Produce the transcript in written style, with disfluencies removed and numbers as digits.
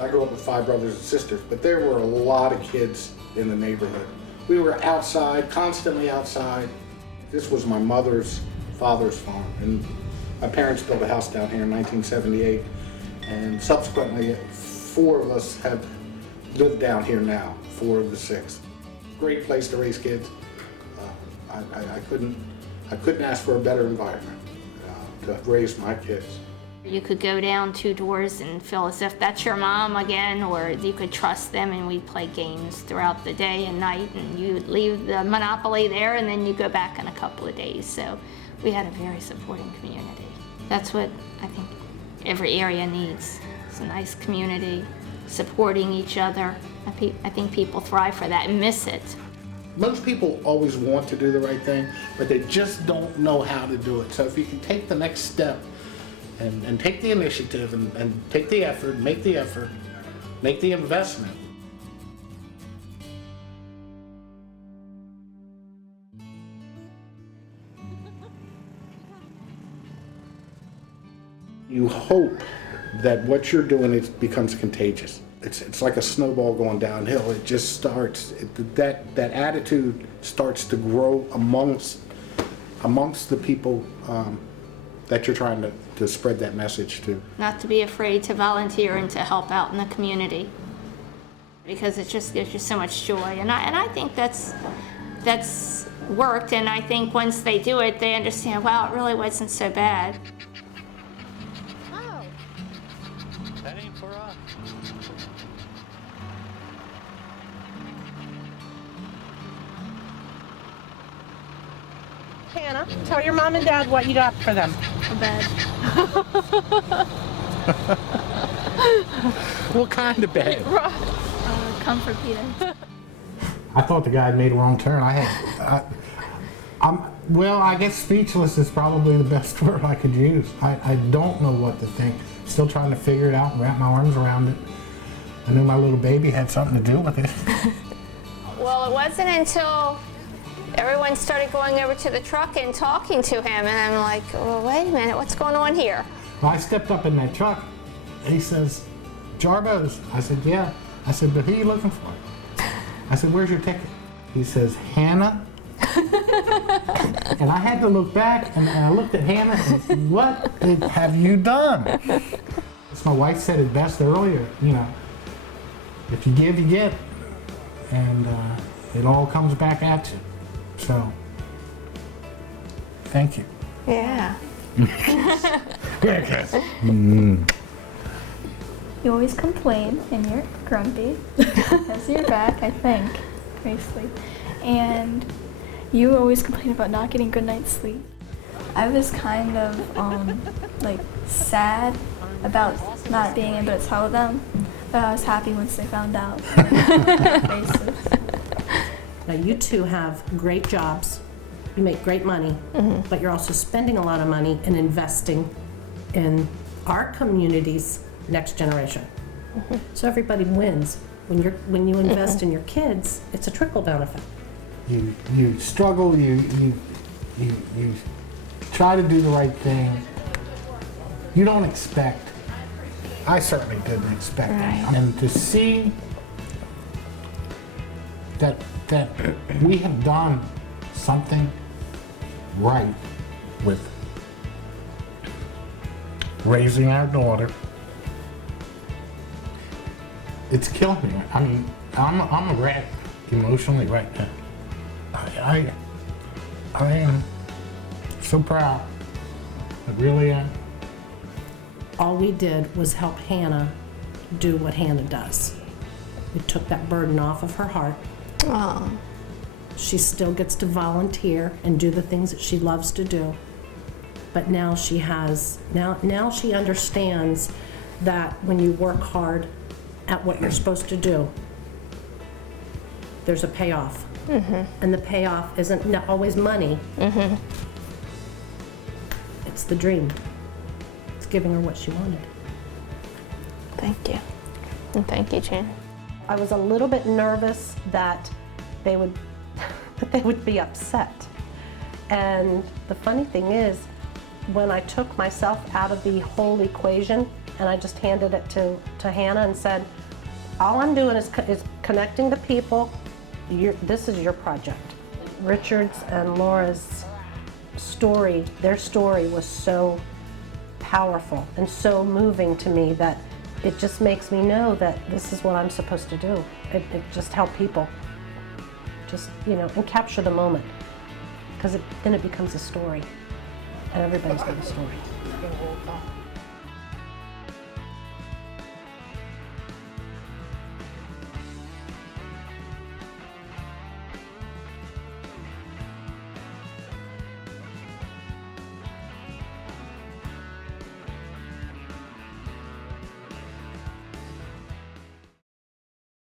I grew up with 5 brothers and sisters, but there were a lot of kids in the neighborhood. We were outside, constantly outside. This was my mother's father's farm, and my parents built a house down here in 1978, and subsequently 4 of us have lived down here now, 4 of the 6. Great place to raise kids. I couldn't ask for a better environment to raise my kids. You could go down 2 doors and feel as if that's your mom again, or you could trust them, and we'd play games throughout the day and night, and you'd leave the Monopoly there and then you go back in a couple of days. So we had a very supporting community. That's what I think every area needs. It's a nice community, supporting each other. I think people thrive for that and miss it. Most people always want to do the right thing, but they just don't know how to do it. So if you can take the next step and take the initiative and take the effort, make the investment. You hope that what you're doing becomes contagious. It's like a snowball going downhill. It just starts, that attitude starts to grow amongst the people that you're trying to spread that message to. Not to be afraid to volunteer and to help out in the community, because it just gives you so much joy. And I think that's worked, and I think once they do it, they understand, wow, it really wasn't so bad. Oh. That ain't for us. Hannah, tell your mom and dad what you got for them. A bed. What kind of bed? Comfort Peter. I thought the guy had made a wrong turn. Well, I guess speechless is probably the best word I could use. I don't know what to think. Still trying to figure it out and wrap my arms around it. I knew my little baby had something to do with it. Well, it wasn't until everyone started going over to the truck and talking to him, and I'm like, well, wait a minute, what's going on here? Well, I stepped up in that truck. He says, Jarboe's. I said, yeah. I said, but who are you looking for? I said, where's your ticket? He says, Hannah. And I had to look back, and I looked at Hannah, and what have you done? As my wife said it best earlier, you know, if you give, you get. And it all comes back at you. So, thank you. Yeah. You always complain and you're grumpy. That's your back, I think, mostly. And you always complain about not getting good night's sleep. I was kind of like sad about not being able to tell them, but I was happy once they found out. Now you two have great jobs, you make great money, but you're also spending a lot of money and investing in our community's next generation. So everybody wins. When you invest in your kids, it's a trickle-down effect. You struggle, you try to do the right thing. You don't expect, I certainly didn't expect it. And to see that we have done something right with raising our daughter, it's killing me. I mean, I'm a wreck emotionally right now. I am so proud. I really am. All we did was help Hannah do what Hannah does. We took that burden off of her heart. Oh. She still gets to volunteer and do the things that she loves to do. But now she has, now she understands that when you work hard at what you're supposed to do, there's a payoff. And the payoff isn't always money. It's the dream. It's giving her what she wanted. Thank you. And thank you, Jan. I was a little bit nervous that they would be upset. And the funny thing is, when I took myself out of the whole equation and I just handed it to Hannah and said, all I'm doing is connecting the people. This is your project. Richard's and Laura's story, their story was so powerful and so moving to me that it just makes me know that this is what I'm supposed to do. It just help people, just, you know, and capture the moment, because then it becomes a story, and everybody's got a story.